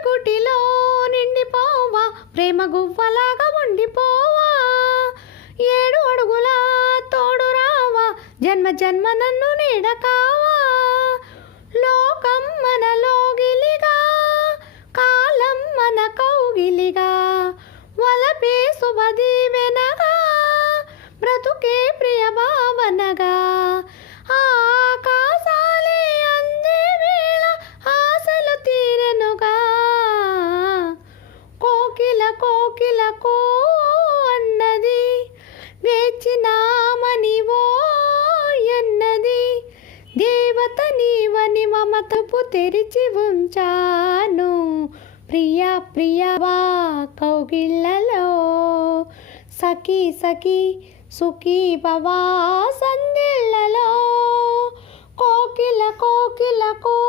గుండె గుటిలో నిండిపోవా ప్రేమ గువ్వలాగా ఉండిపోవా. ఏడు అడుగుల తోడు రావా జన్మ జన్మ నన్ను నీడ కావా లోకం మనలోగిలిగా కాలం మన కౌగిలిగా వలపే శుభదీవెనగా కోకిలకో అన్నది. వేచినామని ఓ ఎన్నది దేవత నీవని మమతపు తెరిచి ఉంచాను. ప్రియ ప్రియవా కౌగిళ్ళలో. సఖీ సఖీ సుఖీ భవా సందిళ్ళలో కోకిల కోకిల కో